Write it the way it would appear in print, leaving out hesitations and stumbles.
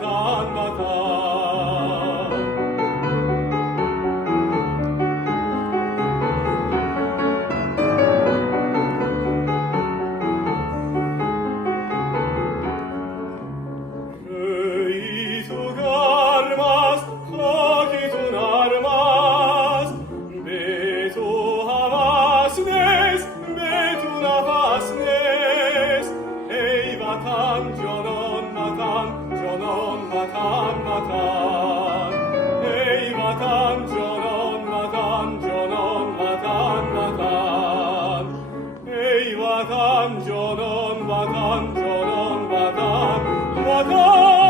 vatan, vatan. Răitul armas, ochitun armas, betu havasnes, betun havasnes. Ey vatan, canan vatan, canan vatan, vatan. Ey vatan, canan vatan, canan vatan, vatan. Ey vatan, canan vatan, canan vatan, vatan.